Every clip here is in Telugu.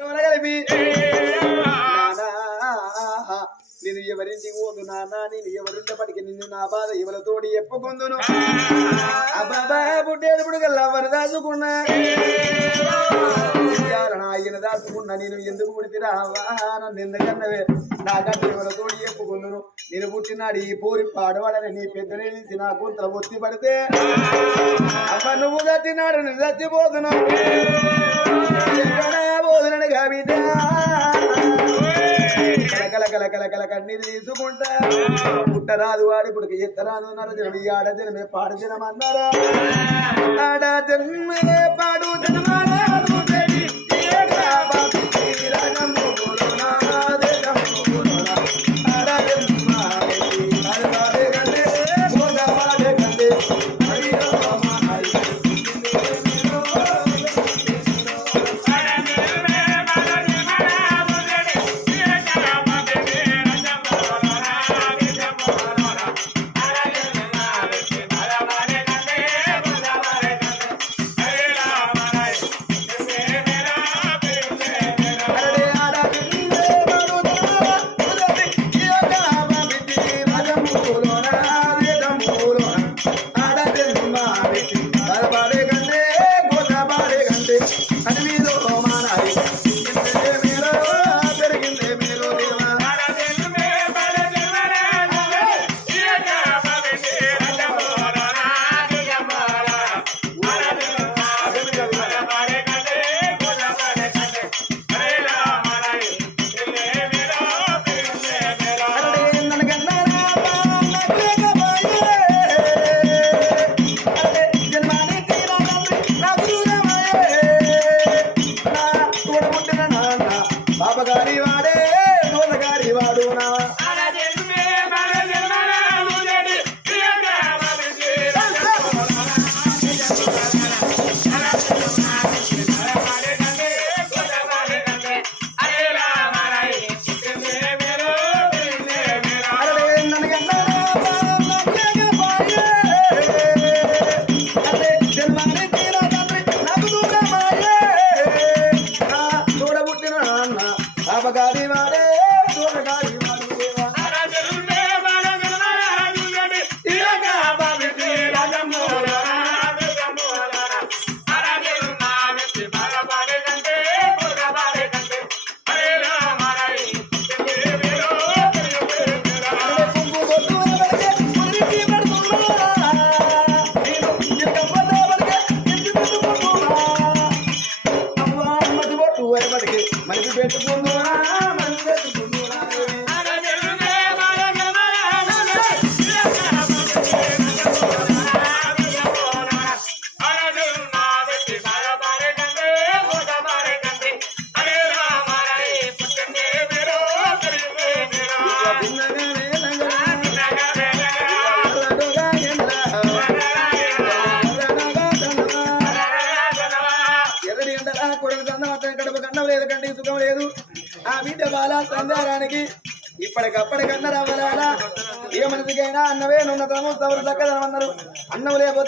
కలిపి నేను ఎవరింటి పోదు నానా నేను ఎవరుండపటికి నిన్ను నా బాధ ఎవరితోటి చెప్పుకుందును. అబ్బాబా పుట్టేటప్పుడు కల్లా వరి దాచుకున్నా. ఆయన దాచుకున్నా నేను ఎందుకు పుడితిరావా నన్ను ఎందుకన్నవే? నాకంటే ఎవరితోటి ఎప్పుకొందును నేను పుట్టినాడు ఈ పూరి పాడవాడని నీ పెద్దనే తీసి నా గుంతల ఒత్తి పడితే. అమ్మ నువ్వు చచ్చినాడు నువ్వు చచ్చిపోతున్నావు కన్నీరు తీసుకుంటా. పుట్టరాదు వాడి పుడికి ఎత్తరాదు నరజనం ఈ ఆడ జనమే పాడు జనం అన్నారా ఆడ జన్మే పాడు జనమానాడు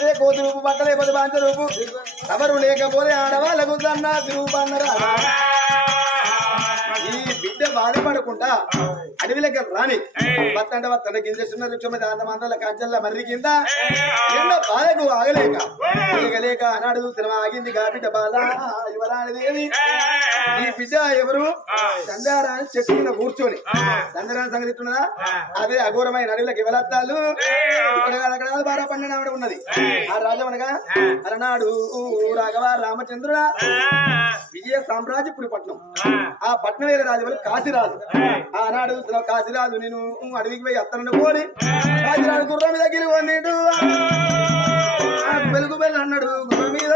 లేకపోతే కోతి రూపు బట్ట లేకపోతే బాంచ రూపు. ఎవరు లేకపోతే ఆడవాళ్ళకు సన్నా రూపు అన్నారు బిడ్డ బాధపడకుండా అడవిలోకి రాని. భర్త అంటే తన గింజస్తున్న వృక్షమ దాంత మంత్రాల కంచెల మర్రి కింద ఎండ బాధకు ఆగలేక ఆగలేక అనాడు శ్రమ ఆగింది గా బిడ్డ బాధ ఈ బిడ్డ ఎవరు? చందారాన్ని చెట్టు కింద కూర్చొని. చందారాన్ని సంగతి అదే అఘోరమైన అడవిలోకి ఎవరత్తాలు అక్కడ బారా పండిన ఆవిడ ఉన్నది. ఆ రాజమనగా అలనాడు రాఘవ రామచంద్రుడా. విజయ సామ్రాజ్యపురి పట్నం. ఆ. పట్నం వేరే రాజు వాళ్ళు కాశీరాజు. ఆనాడు కాశీరాజు నేను అడవికి పోయి అత్తను పోని కాశీరాజు గుర్రం గిరి వండిడు వెలుగు బెల్లు అన్నాడు గుర్రం మీద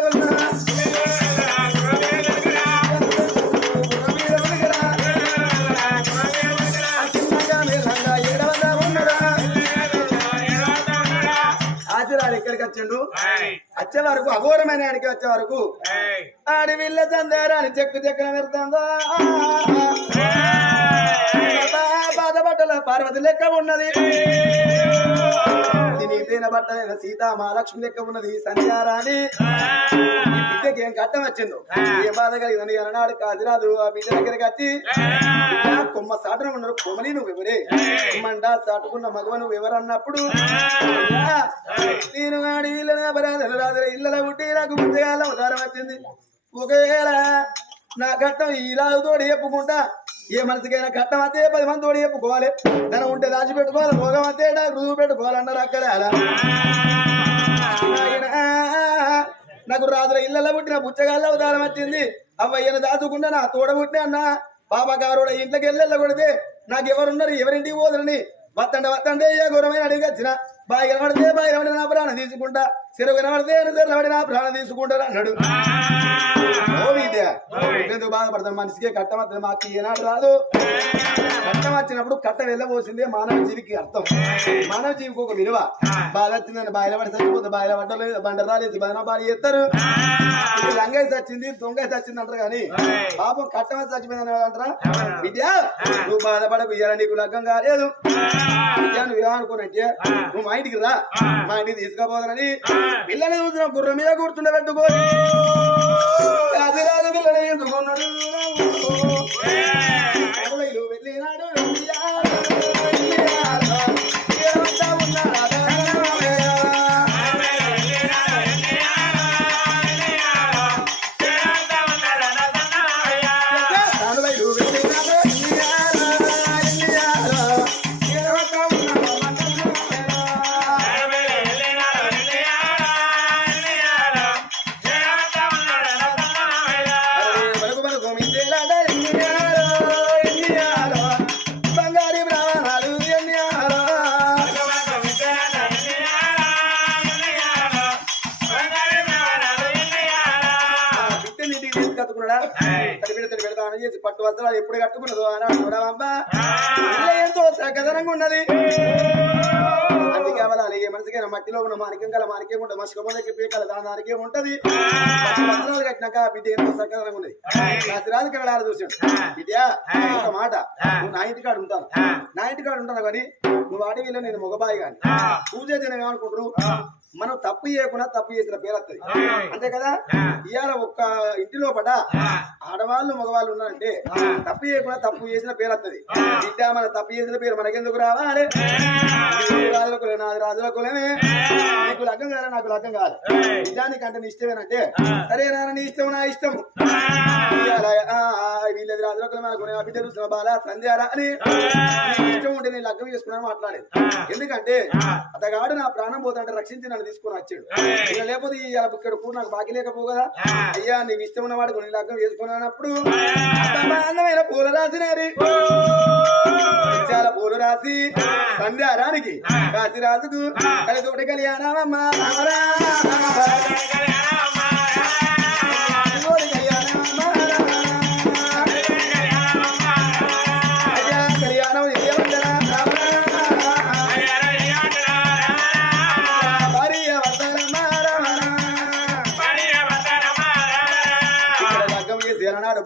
ఎక్కడికి వచ్చిండు? వచ్చే వరకు అఘోరమైన ఆడికి వచ్చే వరకు ఆడి వీళ్ళ చందారాని చెక్కు చెక్కున పెడుతుందా. బాధపడ్డల పార్వతి లెక్క ఉన్నది. దీని చిరిగిపోయిన బట్టలైన సీత మహాలక్ష్మి లెక్క ఉన్నది బిడ్డకి ఏం కట్టం వచ్చిందో? ఏం బాధ కలిగిందని అన్నాడు కాదిరాదు ఆ బిడ్డ దగ్గరికి వచ్చి "నా కొమ్మ సాటన ఉన్నారు కొమ్మని నువ్వు ఎవరే మండ సాటుకున్న మగవ నువ్వు ఎవరు అన్నప్పుడు "అయ్యా, నేను వాడి వీళ్ళని అపరాధన రాదురా. ఇళ్ళ ఉంటే నాకు ముందుగాల ఉదారం వచ్చింది. ఒకవేళ నా కట్టం ఈ రాజుతోటి చెప్పుకుంటా ఏ మనసుకైనా కట్టం అంతే పది మంది తోడి చెప్పుకోవాలి. ధనం ఉంటే దాచిపెట్టుకోవాలి భోగం అంతే రుజువు పెట్టుకోవాలన్నారు అక్కడే అలా. నాకు రాజుల ఇళ్ళల్లో పుట్టిన పుచ్చగాళ్ళ ఉదారం వచ్చింది. అవ్వయ్యను దాచుకుంటా నా తోడ పుట్టిన అన్న. పాపగారుడ ఇంట్లోకి వెళ్ళెళ్ళ కొడితే నాకు ఎవరున్నారు? ఎవరింటికి పోదురని? వత్తండ వత్తండే ఏ ఘోరమైన అడిగి వచ్చిన. బాయి కనబడితే బాగా కనబడి నా ప్రాణం తీసుకుంటా. సిరుగు కనబడితే సిరబడి నా ప్రాణం తీసుకుంటారు అన్నాడు. బాధపడతాను మనిషికే కట్టం వస్తుంది. మాకు ఏనాడు రాదు. కట్టం వచ్చినప్పుడు కట్టం వెళ్ళబోసిందే మానవ జీవికి అర్థం. మానవ జీవికి ఒక విలువ. బాధ వచ్చిందని బాయిల పడి చచ్చిపోతే బాయిల పడ్డలేదు బండ రాలేసి బదన బాలి చేస్తారు. లంగై చచ్చింది దొంగై చచ్చింది అంటారు కానీ పాపం కట్టం వచ్చి చచ్చిపోయింది అంటారా? విద్య. నువ్వు బాధపడకు ఇయ్యాల నీకు లగ్గం కాలేదు. విద్య నువ్వు ఏమనుకున్నట్టే? నువ్వు మా ఇంటికి రా. మా ఇంటికి తీసుకుపోదానని పిల్లని చూసిన గుర్రం మీద కూర్చుండబెట్టుకో. అది రాదు పిల్లని ఎందుకున్నాడు മാണിക്കം ఉన్న మాణిక్యం కల మాణిక్యం ఉంటుంది మసుక మొదకి పీకల దాని దానికే ఉంటది పట్టు వస్త్రాలు కట్టినాక బిడ్డ ఎంతో సకదనంగా ఉన్నది? రాజు కళ్ళారు చూసాడు? బిడ్డ ఒక మాట. నువ్వు నా ఇంటికాడ ఉంటాను నా ఇంటికాడ ఉంటాను కానీ నువ్వు అడవిలో నేను మగబాయి కానీ. పూజ జనం ఏమనుకుంటారు? మనం తప్పు చేయకుండా తప్పు చేసిన పేరు వస్తుంది అంతే కదా? ఇవాళ ఒక్క ఇంటిలో పడ ఆడవాళ్ళు మగవాళ్ళు ఉన్నారంటే తప్పు చేయకుండా తప్పు చేసిన పేరు వస్తుంది బిడ్డ మన తప్పు చేసిన పేరు మనకెందుకు రావాలి? నీకు రాజుల కులే నాది రాజుల కులమే. నీకు లగ్గం కాదు నాకు లగ్గం కాదు. నిజానికి అంటే నీ ఇష్టమేనంటే సరే నాన్న నీ ఇష్టం నా ఇష్టం. వీళ్ళది రాజుల కులం అనుకునే ఆ బిడ్డ చూసిన బాల సంధ్యారా అని ఇష్టం ఉంటే నేను లగ్గం చేసుకున్నాను మాట్లాడేది. ఎందుకంటే అతగాడు నా ప్రాణం పోతుంటే రక్షించి నన్ను తీసుకొని వచ్చాడు. ఇక లేకపోతే ఇవాళ ఇక్కడ కూడా నాకు బాకీ లేకపో కదా? అయ్యా నీకు ఇష్టం ఉన్న వాడు కొన్ని లగ్గం చేసుకున్నప్పుడు అందమైన పూల రాసినారి చాలా పూలు రాసి సంధ్యారానికి కాశీరాజుకు రామరా, కలితోటి కళ్యాణమమ్మ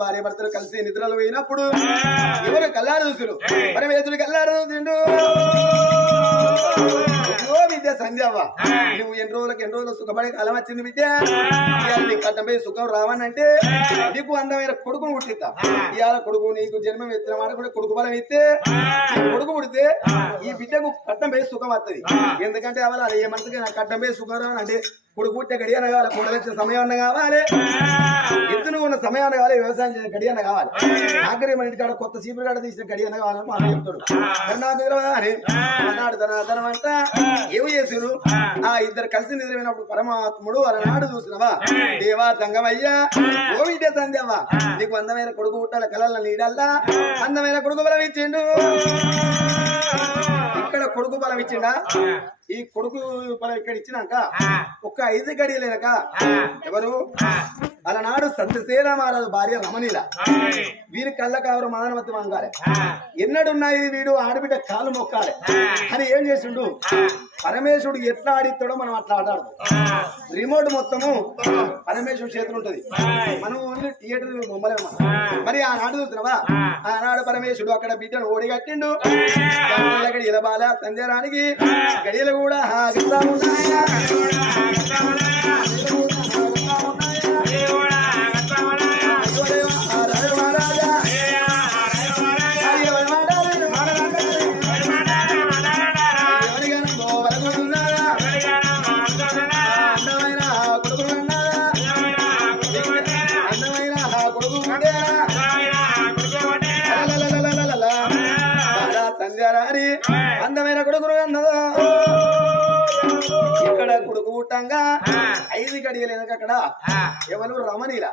భార్య భర్తలు కలిసి నిద్రలు పోయినప్పుడు ఎవరు కల్లారు చూసులు పరమేశ్వరుడు కల్లారు చూసిండు విద్య సంధ్యవ్వ నువ్వు ఎన్ని రోజులకు ఎన్ని రోజులు సుఖపడే కాలం వచ్చింది విద్య? ఇవాళ నీకు కట్టం పోయి సుఖం రావనంటే నీకు అందమైన కొడుకును పుట్టిస్తా. ఇవాళ కొడుకు నీకు జన్మం ఎత్తిన మాట కూడా కొడుకు బలం ఇస్తే కొడుకు పుడితే ఈ బిడ్డకు కట్టం పోయి సుఖం వస్తుంది ఎందుకంటే అవల ఏ మనసుకి నాకు కట్టం పోయి సుఖం రావాలంటే కొడుకు పుట్టే గడియన కావాలి కూడవచ్చిన సమయం అన్న కావాలి. ఎద్దును ఉన్న సమయాన్ని కావాలి వ్యవసాయం చేసిన గడియన కావాలి. ఆఖరి మన ఇంటికాడ కొత్త సీపురు కాడ తీసిన గడియన కావాలని మా చెప్తాడు. మరి నాకు అని అన్నాడు తన తన అంట ఏమి చేసారు ఆ ఇద్దరు కలిసి నిద్రమైనప్పుడు పరమాత్ముడు అలనాడు చూసినవా? దేవా తంగమయ్యా ఓ తందేవా నీకు అందమైన కొడుకు పుట్టాల కలల నీడల్లా అందమైన కొడుకు బలం ఇచ్చిండు ఇక్కడ కొడుకు బలం ఇచ్చిండా? ఈ కొడుకు బలం ఇక్కడ ఇచ్చినాక ఒక్క ఐదు గడియలేనక ఎవరు? అలనాడు సత్యసేన మహారాజు భార్య రమణీల. వీరి కళ్ళ కావరు మదనమతి వంగాలి ఎన్నడున్నాయి వీడు ఆడబిడ్డ కాలు మొక్కాలి. అని ఏం చేసిండు? పరమేశ్వరుడు ఎట్లా ఆడిస్తాడో మనం అట్లా ఆడాడు రిమోట్ మొత్తము పరమేశ్వరుడు చేతులు ఉంటది మనం ఓన్లీ థియేటర్ బొమ్మలే. మరి ఆనాడు చూస్తున్నావా? ఆనాడు పరమేశ్వరుడు అక్కడ బిడ్డను ఓడిగట్టిండు. అక్కడ ఇలబాల ఉన్నాయా? గడియలు కూడా అక్కడ ఎవరు రమణీల?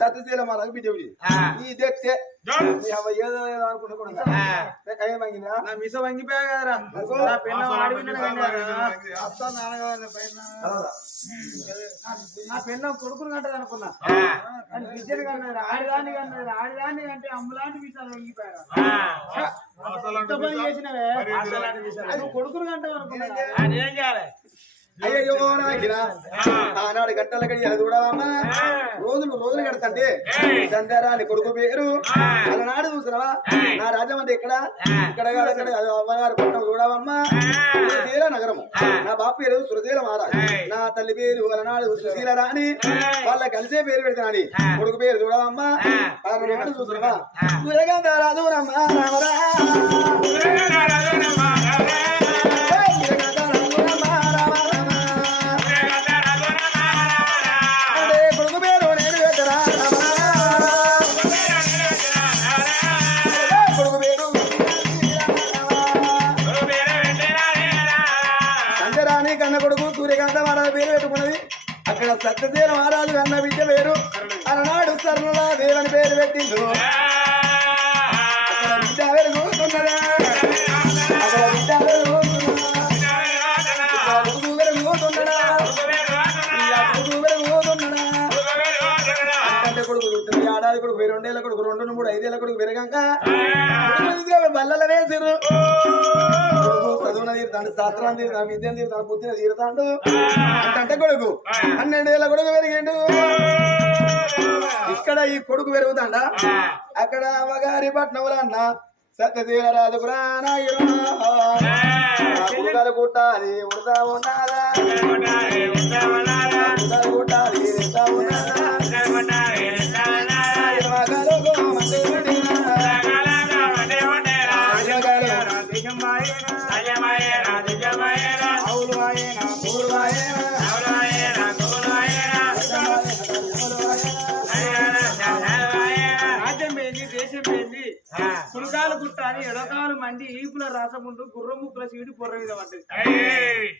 సత్యశీల మా రవి బిడ్డ ఈ దెక్తే ఏదో ఏదో అనుకుంటున్నా నా మిస వంగిపోయా కదరా? నా పిల్ల నా పిల్ల కొడుకులు కంటది అనుకున్నా. బిడ్డలు కన్నారు అంటే కొడుకులు కంటే అనుకున్నా అయ్యయ్యో నాకినా ఆనాడు గంటల గడి అది కూడా అమ్మ. రోజులు రోజులు గడతంటే సంధ్యారాని కొడుకు పేరు. అలనాడు చూసినవా? నా రాజ్యం అంటే ఇక్కడ ఇక్కడ అమ్మగారు పట్టణం చూడవమ్మా సుశీల నగరము. నా బాప పేరు సురశీల మహారాజ్. నా తల్లి పేరు అలనాడు సుశీల రాణి. వాళ్ళ కలిసే పేరు పెడతానని కొడుకు పేరు చూడవమ్మా అలనాడు చూసినవా? సురగంధరాజు రమ్మ రామరా అక్కడ సత్యసేన మహారాజు కన్న బిడ్డ పేరు అలనాడు సర్ణుల దేవుని పేరు పెట్టిండు. ఏడాది కొడుకు రెండేళ్ళ కొడుకు రెండు మూడు ఐదు కొడుకు పెరగాక బల్లల వేసిరు కొడుకు చదువున తీరుతాడు శాస్త్రాన్ని తీరుతాడు విద్యను తీరుతాడు బుద్ధిని తీరుతాడు. అంటే కొడుకు కొడుకు పెరిగిండు. ఇక్కడ ఈ కొడుకు పెరుగుతాడా. అక్కడ అమ్మగారి పట్నంలో అన్న సత్యశీల రాజు పురాణాయుడు కుట్టాలి ఉడతా ఉన్నారా? కులకాలు గుట్ట అని ఎడకాలు మండి ఈపుల రాసముండు గుర్ర ముక్కుల సీడు పొర్ర మీద పడ్డది.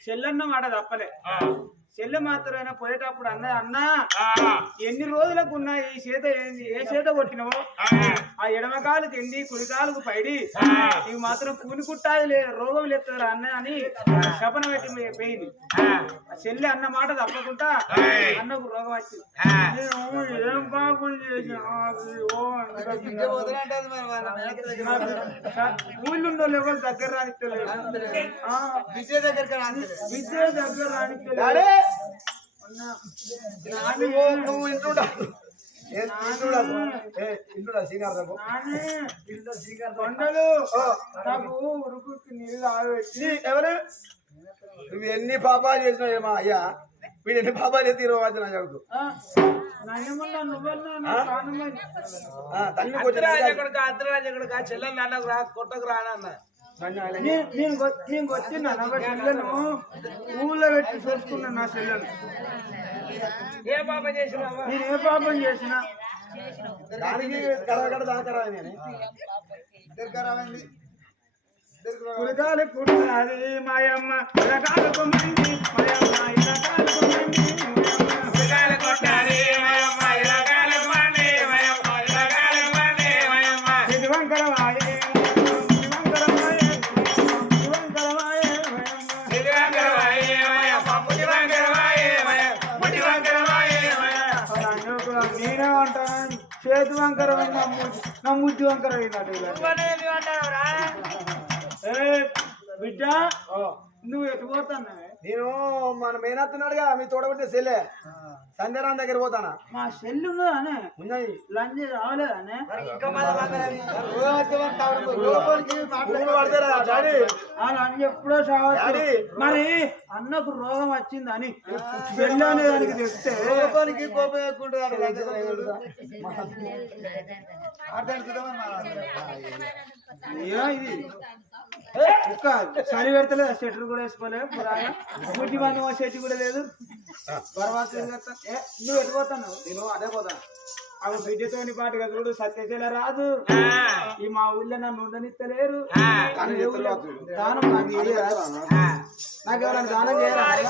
చెల్లన్న మాట తప్పలే. చెల్లె మాత్రమైనా? పోయేటప్పుడు అన్న అన్నా ఎన్ని రోజులకు ఉన్న ఈ చేత ఏంది? ఏ చేత కొట్టినవో? ఆ ఎడమ కాలు తిండి కుడి కాలుకు పైడి. ఇవి మాత్రం కూని కుట్టాది లే రోగం లేస్తారా అన్న అని శపన పెట్టి పోయి- పోయింది. ఆ. చెల్లి అన్న మాట తప్పకుండా అన్నకు రోగం వచ్చింది. నేను ఏం పాపం చేసిన? ఊళ్ళో ఎవరు దగ్గర రానిస్తలేదు. ఆ, విజయ్ దగ్గరికి విద్య దగ్గర రానిస్తలేదు. నువ్వు నీళ్ళు ఆవేసి ఎవరు? నువ్వు ఎన్ని పాపాలు చేసినావు ఏమా అయ్యా? వీడు ఎన్ని పాపాలు చేస్తే ఇరవై వచ్చిన చదువు తల్లి కొట్టు చెల్లెలు నాన్నకు రా కొట్టకు రానన్నా. నేను నేను నా చెల్లెను ఊళ్ళో పెట్టి చూసుకున్నాను నా చెల్లెను. ఏ పాపం చేసిన నేను ఏ పాపం చేసిన? కురగాలి కురగాలి మాయమ్మ కురగాలకు మంది మాయమ్మ ఇలా కాలకు వంకర నా ముద్దు వంకర బిడ్డ నువ్వు ఎటు పోతున్నావే నేను మన మేనత్తున్నాడుగా మీ తోడబుట్టే సెల్లే. సంధ్యారాం దగ్గర పోతానా? మా సెల్లు ఉన్నదానే. ఉన్నాయి లంచ్ రావలేదానే పడతారా డాడీ? ఎప్పుడో. మరి అన్నకు రోగం వచ్చిందని సెల్లు అనే దానికి చెప్తే అయ్యో ఇది? ఒక్క చలి పెడతలేదు స్వెటర్ కూడా వేసుకోలేదు బుద్ధి పని సెట్ కూడా లేదు. తర్వాత ఏం చేస్తా? ఏ, నువ్వు పోతున్నావు? నేను అదే పోతాను అవి బిడ్డతోని పాటుగా చూడు సత్యశీల రాదు ఈ మా ఊళ్ళో నన్ను చెప్తలేదు. దానం నాకు ఎవరైనా దానం చేయాలి?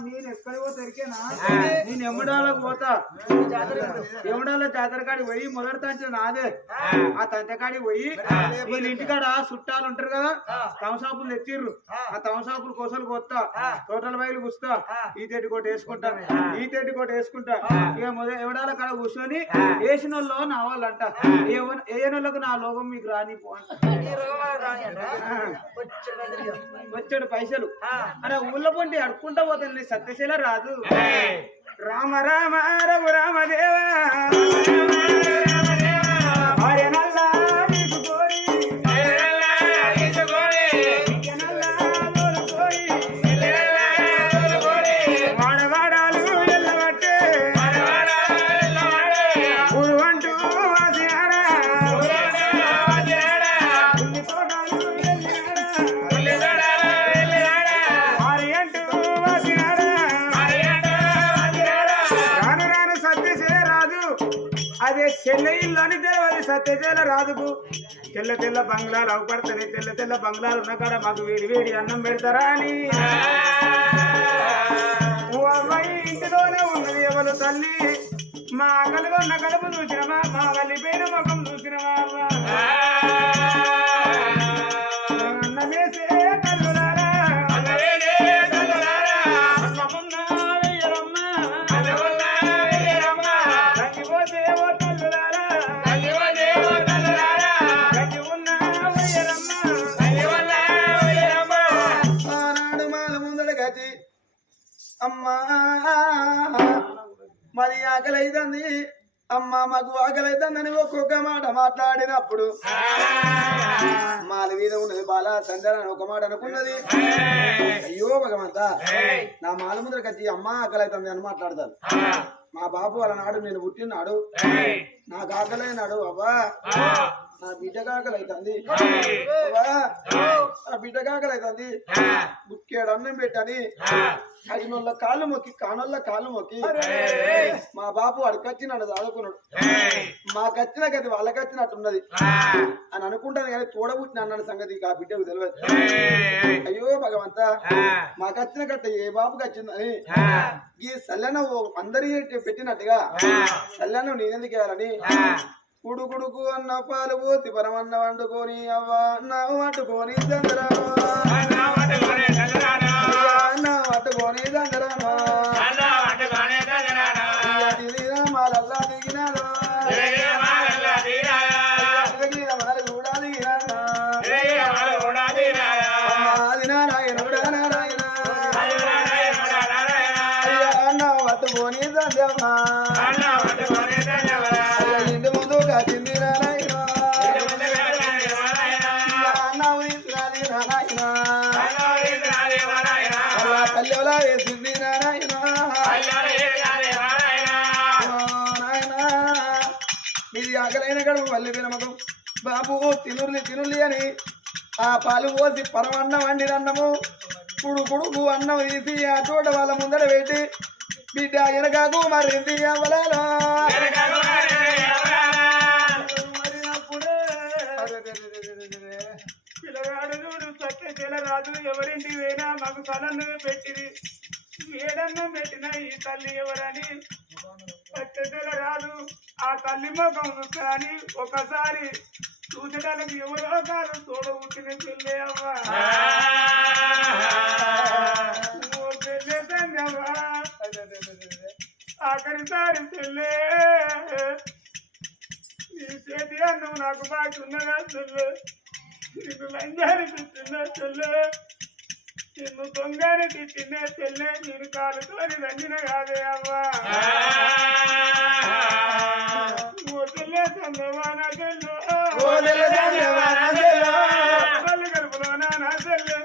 నీ నేను ఎక్కడికి పోతే ఎరికేనా నేను ఎమ్మడాలకు పోతా ఎమ్మడాల జాతర కాడికి పోయి మొదటి తంచె నాదే ఆ. తంచె కాడికి పోయి వీళ్ళ ఇంటికాడ చుట్టాలు ఉంటారు కదా తమసాపులు తెచ్చిర్రు ఆ. తమసాపులు కోసలు కొత్తా తోటల బయలు గుస్తా ఈ తెడ్డి కోట వేసుకుంటా ఈ తెడ్డి కోట వేసుకుంటా ఇక మొదటి ఎవడాల కాడ కూర్చొని వేసిన వాళ్ళు నా వాళ్ళంట ఏనోళ్ళకు నా లోకం మీకు రాని పో వచ్చాడు పైసలు. అరే ఊళ్ళో పొంటి అడుక్కుంటా పోతుంది. సత్యశీల రాదు రామ రామ రఘు రామ అదే చెన్నైలోని ఇల్లు సత్యజల రాదుకు తెల్ల తెల్ల బంగ్లాలు అవపడతాయి తెల్ల తెల్ల బంగ్లాలు ఉన్న కాడ మాకు వేడి వేడి అన్నం పెడతారా అని. అమ్మాయి ఇంటిలోనే ఉన్నది ఎవరు తల్లి? మా అక్కలు ఉన్న కడుపు చూసినమా మా పేరు ముఖం చూసినమా మరి అమ్మ మాకు ఆకలి ఒక్కొక్క మాట మాట్లాడినప్పుడు. మాల మీద ఉన్నది బాల సంజన ఒక మాట అనుకున్నది. అయ్యో భగవంత. నా మాల ముద్ర కచ్చి అమ్మ ఆకలైతుంది అని మాట్లాడతాను మా బాబు వాళ్ళ నాడు నేను పుట్టినాడు. నాకు ఆకలైనాడు అబ్బా నా బిడ్డ కాకలి అవుతుంది. అవ్వా నా బిడ్డ కాకలి అవుతుంది. బుక్కేడు అన్నం పెట్టని అయినోళ్ళ కాళ్ళు మొక్కి కానోళ్ళ కాళ్ళు మొక్కి మా బాబు అడికొచ్చి నన్ను చదువుకున్నాడు. మాకచ్చిన గది వాళ్ళకచ్చినట్టున్నది అని అనుకుంటాను కానీ తోడబుట్టిన అన్న సంగతి ఆ బిడ్డకు తెలియదు అయ్యో భగవంత మాకచ్చిన గట్ట ఏ బాబుకి వచ్చిందని ఈ సల్లన అందరి పెట్టినట్టుగా సల్లన నేనెందుకు వేయాలని కుడు కుడుకు అన్న పాలు పోసి పరమన్న వండుకొని అవ్వ వండుకొని చంద్రమా అన్న వండుకొని చంద్రమా మాలల్లా ఆకలైన గడుపు బాబు తినుర్లి తినుర్లి అని ఆ పాలు పోసి పరమన్నం వండినన్నము కుడు కుడుకు అన్నం తీసి ఆ చోట వాళ్ళ ముందర పెట్టి బిడ్డ వెనకాకు మరింది అవ్వలేలా రాజు ఎవరింటి వేనా మాకు సలన్ను పెట్టింది. ఏడన్నం పెట్టిన ఈ తల్లి ఎవరని? సత్యశీల రాదు. ఆ తల్లి ముఖం కానీ ఒకసారి చూచడానికి ఎవరో కాదు. తోడ పుట్టిన పిల్లే అవ్వా ఆఖరిసారి పిల్లే చెల్లే. నీ చేతి అన్నం నాకు బాగున్నదా చెల్లే? నీకు లంజారి తిట్టిన నిన్ను దొంగని తిట్టిన చెల్లే నేను కాలుతోని రంజిన కాదే అవ్వా ఓ చెల్లే చందవా నా చెల్లు. తల్లి కడుపులో నా చెల్లె.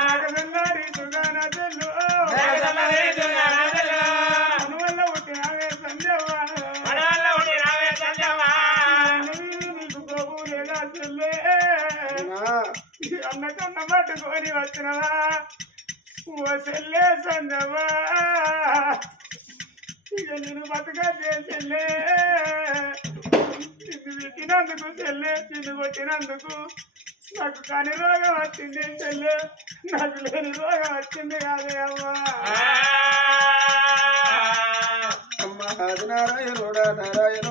నాగదల్లారి దుర్గా నా చెల్లు. అనువల్ల పుట్టినావే సంజవ్వ. నీకు కోపు లేదా చెల్లే అన్న కన్న పట్టుకొని వచ్చినవా? ఓ చెల్లే సంజవ్వా ఇక నేను బతక చెల్లే నిన్ను పెట్టినందుకు చెల్లే నిన్ను కొట్టినందుకు నాకు కాని రోగం వచ్చింది చెల్లే నాకు లేని రోగం వచ్చింది అదే అమ్మా అమ్మ నారాయణుడా నారాయణ.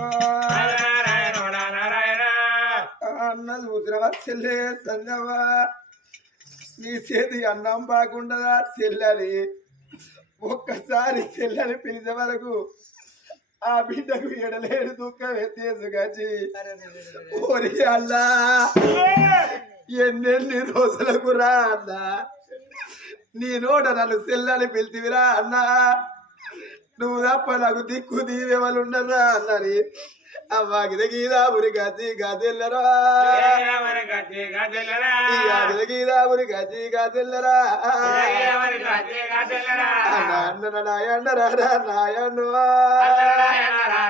అన్న చూసినవా చెల్లె సంజవ్వ నీ చేతి అన్నం బాగుండదా? చెల్లని ఒక్కసారి చెల్లని పిలిచే వరకు ఆ బిడ్డకు ఎడలేడు దుఃఖం ఎత్తేసుకొచ్చి ఓరి అల్లా! ఎన్నెన్ని రోజులకు రా అన్నా? నీ నోట నన్ను చెల్లని పిలిచివిరా అన్నా? నువ్వు తప్ప నాకు దిక్కు దీవెవలుండరా అన్నని అవ్వాకి గీదా ఉరి గది గదిల్లరా ఎవరి గతి గదిలరా. ఈ గీదా ఉరి గది గదిల్లరా ఎవరి గతి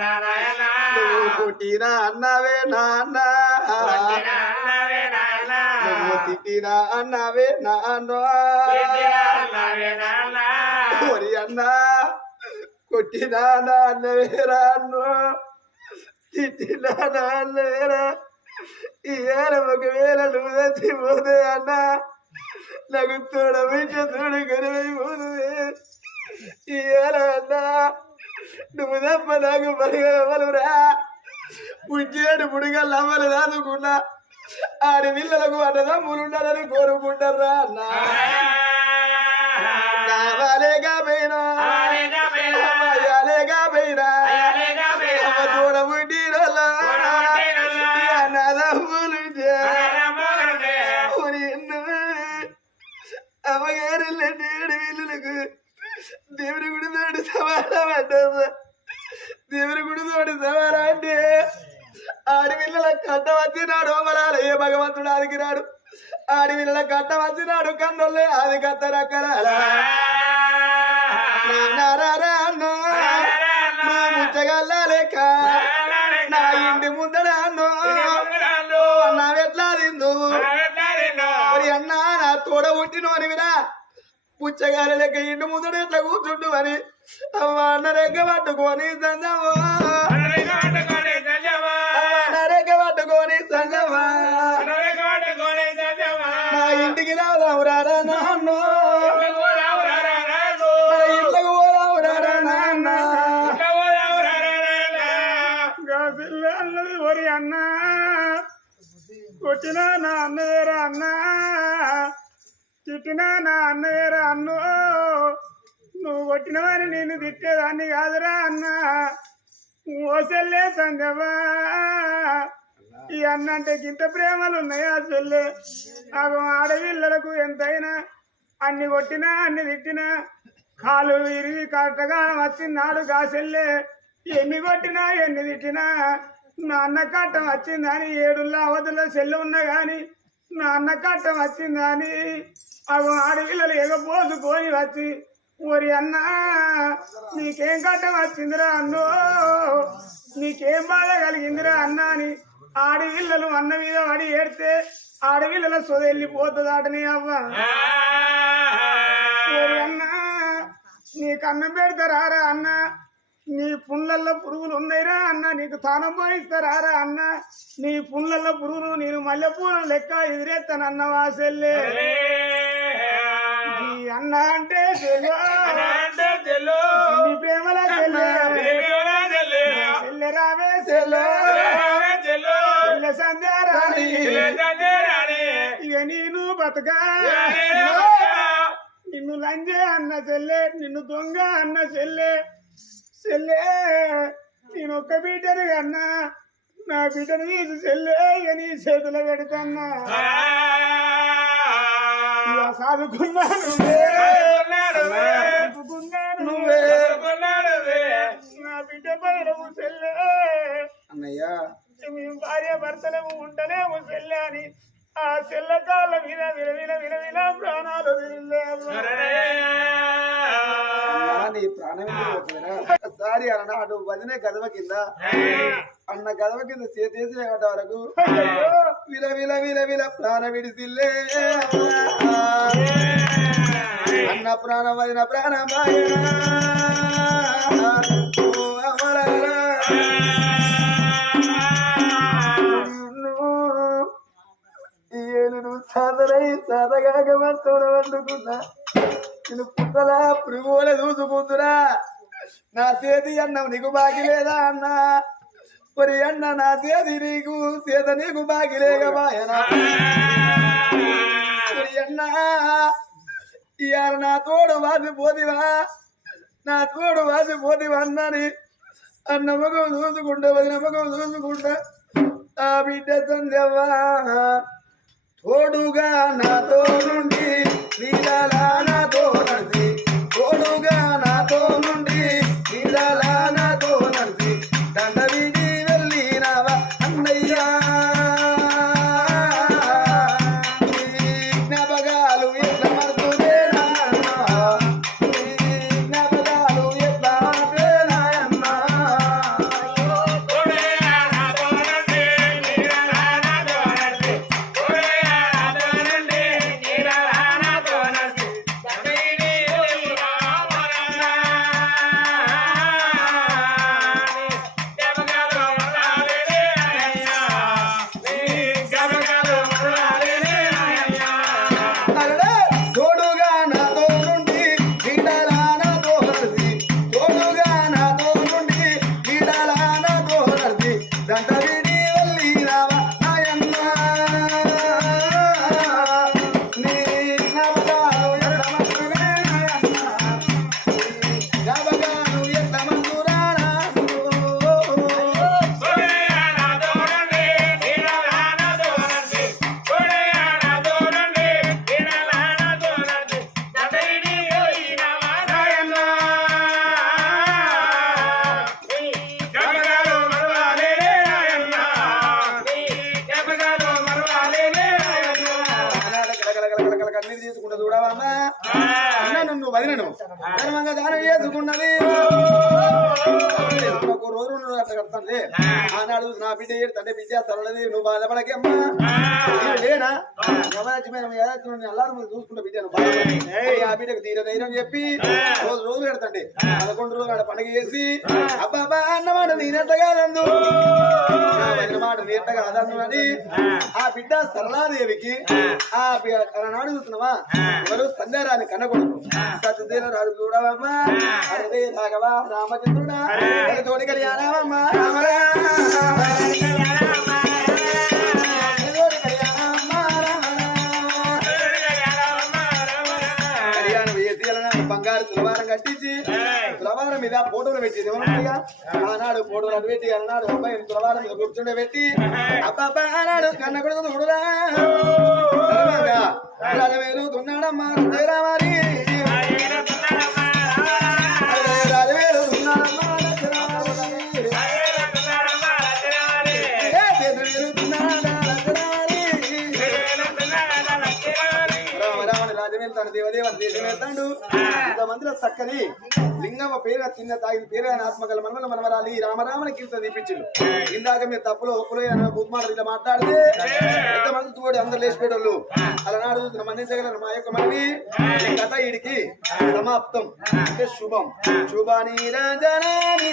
నారాయణ. నువ్వు పుట్టిన అన్నవే నాన్న. నువ్వు తిట్టిన అన్నవే నాన్న. ఒరి అన్న కొట్టిన నాన్నవే రాను తిట్టిన నాన్నవేరా ఇవాళ ఒకవేళ నువ్వు చచ్చిపోతే అన్న నాకు తోడ బిడ్డ తోడు కరివైపోతుంది ఇవాళ అన్న నువ్వు తప్ప నాకు పరగవలురా పుట్టేడు పుడిగల్ అమ్మలు దాదుకున్నా ఆడి పిల్లలకు అన్నదమ్ములు ఉండాలని కోరుకుంటారా అన్న? నావాలేగా కట్ట వచ్చినాడు మలాల ఏ భగవంతుడు ఆదికిరాడు ఆడి వీళ్ళ కట్ట వచ్చినాడు కన్నులే ఆది కత్త నారారా అన్నో. నువ్వు లేక నా ఇంటి ముందర అన్నో. నా ఎట్లా తిందు? మరి అన్నా నా తోడ పుట్టిన అని వినా పుచ్చగాల లెక్క ఇంటి ముందర ఎట్లా కూర్చుంటు అని. అమ్మ అన్న రెగ్గ పట్టుకొని సంజమా తిట్టిన నా అన్నవేరా అన్ను. నువ్వు కొట్టినవని నేను తిట్టేదాన్ని కాదురా అన్న. ఓసెల్లే సంజవా ఈ అన్న అంటే గింత ప్రేమలు ఉన్నాయా చెల్లె నాకు ఆడపిల్లలకు ఎంతైనా అన్ని కొట్టినా అన్ని తిట్టినా కాలు విరిగి కరెక్ట్గా వచ్చిన్నాడు కాసెల్లే ఎన్ని కొట్టినా ఎన్ని తిట్టినా నా అన్న కట్టం వచ్చిందని ఏడుల్లో అవధుల్లో సెల్లు ఉన్నా కానీ నా అన్న కట్టం వచ్చిందని అవి ఆడపిల్లలు పోయి వచ్చి ఓరి అన్న నీకేం కట్టం వచ్చిందిరా అన్నో? నీకేం బాధ కలిగిందిరా అన్న? అని ఆడపిల్లలు అన్న మీద పడి ఏడితే ఆడపిల్లల సొదెళ్ళిపోతుంది వెళ్ళిపోతుందాటని అవ్వ. ఓరి అన్న నీకు అన్నం పెడతారా అన్న? నీ పుండ్లల్లో పురుగులు ఉన్నాయిరా అన్న నీకు తానం పోయిస్తారా అన్న? నీ పుండ్లల్లో పురుగులు నేను మల్లెపూల లెక్క ఎదురేస్తాను అన్న వాసెల్లే అన్న అంటే చెల్లు. నీ ప్రేమల చెల్లె. చెల్లె. సంధ్యారాణి. ఇక నేను బతకా. నిన్ను లంజే అన్న చెల్లె నిన్ను దొంగ అన్న చెల్లె. చెల్లె నేను ఒక్క బిడ్డను అన్నా నా బిడ్డను తీసి చెల్లె ఇక నీ చేతిలో పెడతాన్నా. నువ్వే. నా బిడ్డ పడము చెల్లె. అన్నయ్య. మేము భార్య భర్తలేము ఉండలేము చెల్లె అని ఆ చెల్ల కాళ్ళ మీద విలవిల విలవిల ప్రాణాలు నీ ప్రాణం సారి అన్నాడు వదినే గదవ కింద. అన్న గదవ కింద చేతేసి లేవట వరకు. విల విల విల విల ప్రాణ విడిసిల్లే. అన్న ప్రాణ వదిన ప్రాణం ఏను సదరై సాధగాక మత్తుల వండుకున్నా. నేను పుట్టలా పురుగుల చూసుకుందురా నా చేతి అన్నం నీకు బాకి లేదా అన్న? మరి అన్న నా చేతి నీకు సేద నీకు బాకి లేక మరి అన్న ఇయాల నా తోడు వాసిపోదివా నా తోడు వాసిపోదివా అన్నని? అన్న ముఖం చూసుకుంటా వదిన మగం చూసుకుంటా ఆ బిడ్డ సందేవా తోడుగా నాతో నుండి నీడలా నా తోడు కన్నీరు తీసుకుంటా చూడవమ్మా అన్న నన్ను వదినను. ధర్మంగా దానం చేసుకున్నది. ఒక రోజు రెండు అట్లా కడతాంది ఆనాడు నా బిడ్డ ఏడు తండ్రి బిడ్డ తరలది నువ్వు బాధపడకే అమ్మా. లేనా? యమరాజ్యమైన యదాజ్యం అల్లారు ముందు చూసుకుంటా బిడ్డను. ఆ బిడ్డకు తీర ధైర్యం చెప్పి రోజు రోజు పెడతండి. పదకొండు రోజులు ఆడ పండుగ చేసి అబ్బాబా అన్నమాట నేనెట్ట కాదందు. నా వదిన మాట నేట కాదందు అని ఆ బిడ్డ సరళాదేవికి ఆ నాడు చూస్తున్నావా? ఎవరు సంధ్యారాని కన్నకొడుకు సత్యదేవ రాజు చూడవమ్మా. హరిదే రాఘవ రామచంద్రుడా. తోడి కళ్యాణమమ్మా. రామరా మీద ఫోటోలు పెట్టింది ఏమన్నాడుగా? ఆనాడు ఫోటోలు అటు పెట్టి అన్నాడు అబ్బాయి మీద కూర్చుండే పెట్టి. అబ్బాబ్బా ఆనాడు కన్న కొడుకు చూడురా? రాజవేలు తున్నాడమ్మా రామారి దేశం వెళ్తాడు ఇంతమందిలో చక్కని లింగమ్మ పేరు తిన్న తాగిన పేరు ఆయన ఆత్మకల మనమల మనమరాలి రామరామని కీర్తన తీపించిండు ఇందాక మీరు తప్పులో ఒప్పులో బుద్ధమాట ఇలా మాట్లాడితే ఎంతమంది తోడి అందరు లేచిపోయేటోళ్ళు. అలనాడు చూసిన మన్నించగలరు మా యొక్క మనవి. కథ ఈడికి సమాప్తం. అంటే శుభం. శుభాని రంజనాని